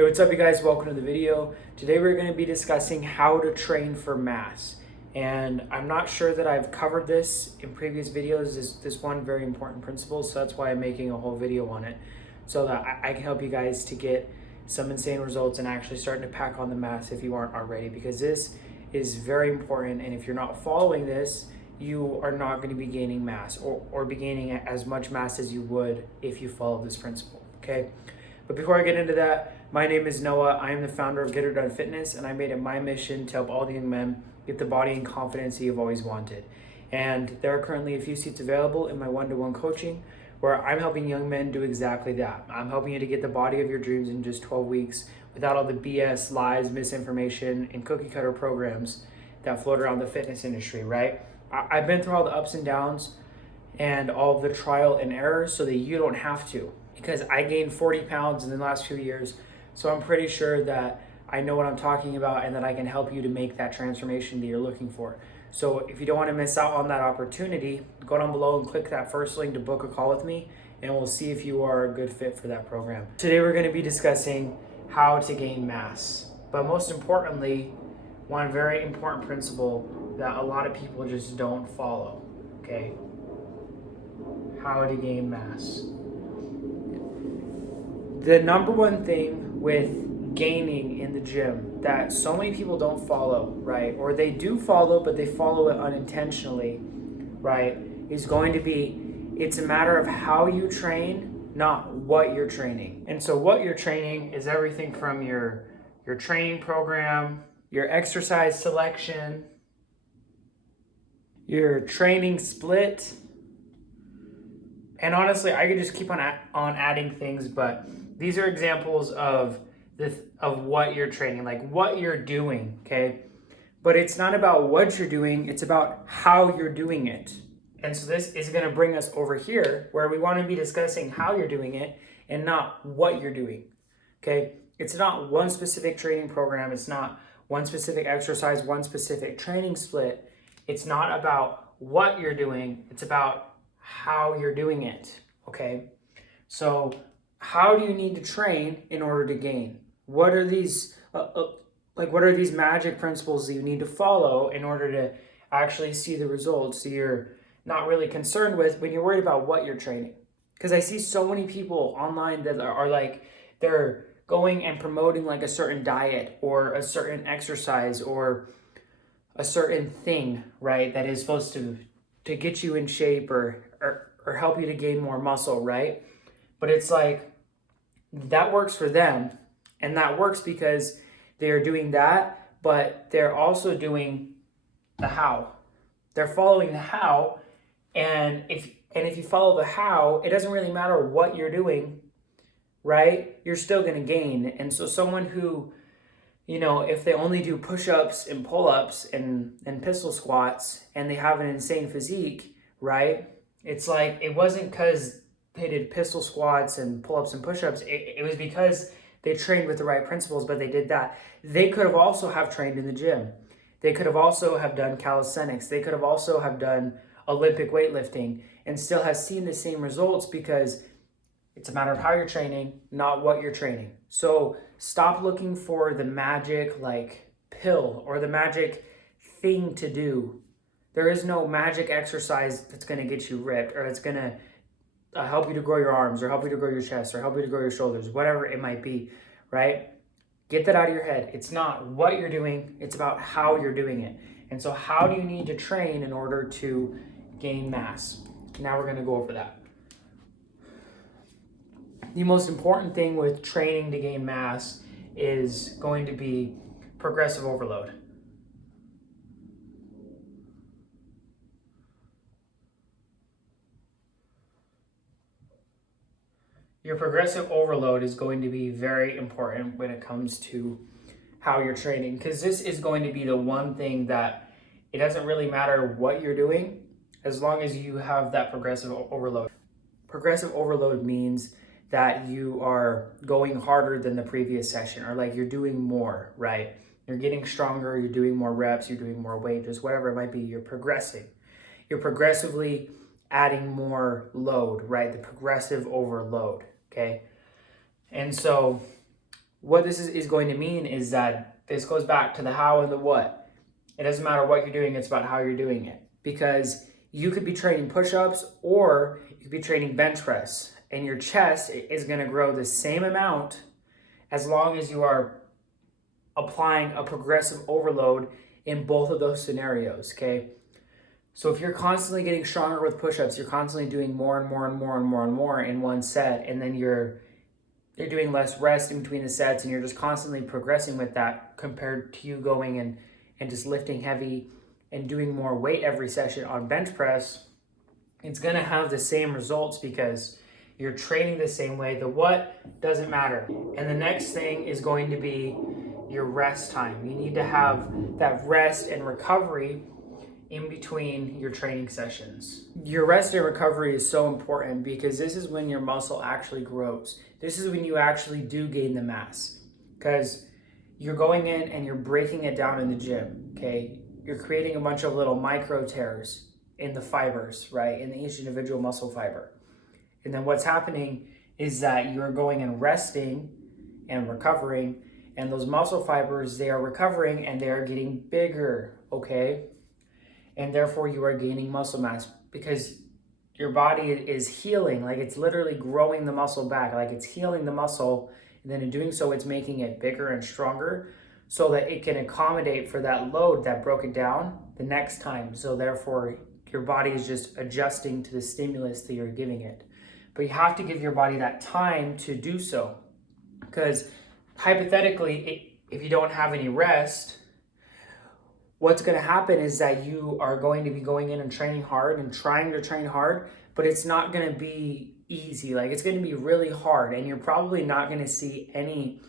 Hey, what's up, you guys? Welcome to the video. Today we're going to be discussing how to train for mass. And I'm not sure that I've covered this in previous videos, this one very important principle, so that's why I'm making a whole video on it, so that I can help you guys to get some insane results and actually starting to pack on the mass if you aren't already, because this is very important, and if you're not following this, you are not going to be gaining mass or be gaining as much mass as you would if you follow this principle, okay? But before I get into that, my name is Noah. I am the founder of Get Her Done Fitness, and I made it my mission to help all the young men get the body and confidence you've always wanted. And there are currently a few seats available in my one-to-one coaching where I'm helping young men do exactly that. I'm helping you to get the body of your dreams in just 12 weeks without all the BS, lies, misinformation, and cookie cutter programs that float around the fitness industry, right? I've been through all the ups and downs and all of the trial and errors so that you don't have to, because I gained 40 pounds in the last few years. So I'm pretty sure that I know what I'm talking about and that I can help you to make that transformation that you're looking for. So if you don't want to miss out on that opportunity, go down below and click that first link to book a call with me, and we'll see if you are a good fit for that program. Today we're going to be discussing how to gain mass, but most importantly, one very important principle that a lot of people just don't follow, okay? How to gain mass. The number one thing with gaining in the gym that so many people don't follow, right? Or they do follow, but they follow it unintentionally, right? Is going to be, it's a matter of how you train, not what you're training. And so what you're training is everything from your training program, your exercise selection, your training split. And honestly, I could just keep on adding things, but these are examples of what you're training, like what you're doing, okay? But it's not about what you're doing, it's about how you're doing it. And so this is gonna bring us over here where we wanna be discussing how you're doing it and not what you're doing, okay? It's not one specific training program, it's not one specific exercise, one specific training split. It's not about what you're doing, it's about how you're doing it, okay? So how do you need to train in order to gain? What are these what are these magic principles that you need to follow in order to actually see the results that you're not really concerned with when you're worried about what you're training? Because I see so many people online that are like, they're going and promoting like a certain diet or a certain exercise or a certain thing, right, that is supposed to get you in shape or help you to gain more muscle, right? But it's like, that works for them, and that works because they're doing that, but they're also doing the how. They're following the how, and if you follow the how, it doesn't really matter what you're doing, right? You're still gonna gain. And so someone who, if they only do push-ups and pull-ups and pistol squats and they have an insane physique, right? It's like, it wasn't because they did pistol squats and pull-ups and push-ups. It was because they trained with the right principles, but they did that. They could have also have trained in the gym. They could have also have done calisthenics. They could have also have done Olympic weightlifting and still have seen the same results, because it's a matter of how you're training, not what you're training. So stop looking for the magic pill or the magic thing to do. There is no magic exercise that's going to get you ripped, or it's going to help you to grow your arms, or help you to grow your chest, or help you to grow your shoulders, whatever it might be, right? Get that out of your head. It's not what you're doing, it's about how you're doing it. And so how do you need to train in order to gain mass? Now we're going to go over that. The most important thing with training to gain mass is going to be progressive overload. Your progressive overload is going to be very important when it comes to how you're training, because this is going to be the one thing that it doesn't really matter what you're doing as long as you have that progressive overload. Progressive overload means that you are going harder than the previous session, or like you're doing more, right? You're getting stronger, you're doing more reps, you're doing more weight, just whatever it might be, you're progressing. You're progressively adding more load, right? The progressive overload, okay? And so What this is going to mean is that this goes back to the how and the what. It doesn't matter what you're doing, it's about how you're doing it. Because you could be training push-ups or you could be training bench press, and your chest is going to grow the same amount as long as you are applying a progressive overload in both of those scenarios, okay? So if you're constantly getting stronger with push-ups, you're constantly doing more and more and more and more and more in one set, and then you're doing less rest in between the sets, and you're just constantly progressing with that compared to you going and just lifting heavy and doing more weight every session on bench press, it's going to have the same results because you're training the same way. The what doesn't matter. And the next thing is going to be your rest time. You need to have that rest and recovery in between your training sessions. Your rest and recovery is so important because this is when your muscle actually grows. This is when you actually do gain the mass, because you're going in and you're breaking it down in the gym, okay? You're creating a bunch of little micro tears in the fibers, right? In each individual muscle fiber. And then what's happening is that you're going and resting and recovering, and those muscle fibers, they are recovering and they are getting bigger, okay? And therefore you are gaining muscle mass because your body is healing, like it's literally growing the muscle back, like it's healing the muscle, and then in doing so, it's making it bigger and stronger so that it can accommodate for that load that broke it down the next time. So therefore, your body is just adjusting to the stimulus that you're giving it. But you have to give your body that time to do so, because hypothetically, if you don't have any rest, what's going to happen is that you are going to be going in and training hard and trying to train hard, but it's not going to be easy. Like, it's going to be really hard, and you're probably not going to see any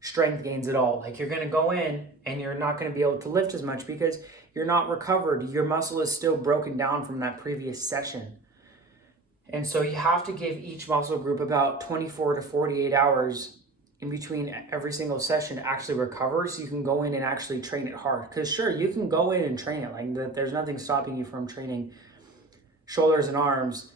strength gains at all. Like, you're going to go in and you're not going to be able to lift as much because you're not recovered. Your muscle is still broken down from that previous session. And so you have to give each muscle group about 24 to 48 hours in between every single session to actually recover, so you can go in and actually train it hard. Because sure, you can go in and train it. Like, there's nothing stopping you from training shoulders and arms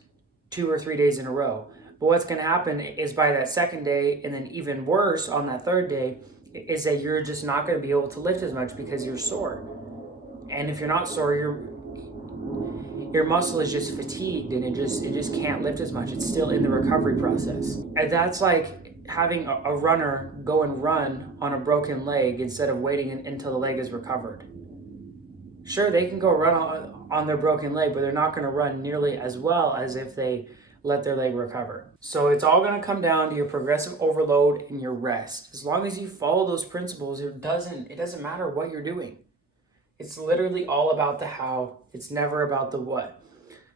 2 or 3 days in a row. But what's going to happen is by that second day, and then even worse on that third day, is that you're just not going to be able to lift as much because you're sore. And if you're not sore, your muscle is just fatigued, and it just can't lift as much. It's still in the recovery process. And that's like having a runner go and run on a broken leg instead of waiting until the leg is recovered. Sure, they can go run on their broken leg, but they're not going to run nearly as well as if they let their leg recover. So it's all going to come down to your progressive overload and your rest. As long as you follow those principles, it doesn't matter what you're doing. It's literally all about the how. It's never about the what.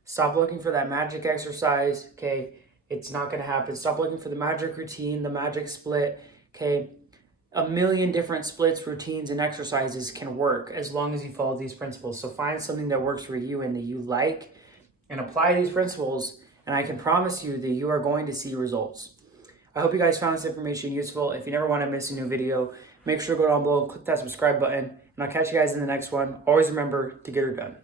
Stop looking for that magic exercise, okay? It's not going to happen. Stop looking for the magic routine, the magic split, okay? A million different splits, routines, and exercises can work as long as you follow these principles. So find something that works for you and that you like, and apply these principles, and I can promise you that you are going to see results. I hope you guys found this information useful. If you never want to miss a new video, make sure to go down below, click that subscribe button, and I'll catch you guys in the next one. Always remember to get her done.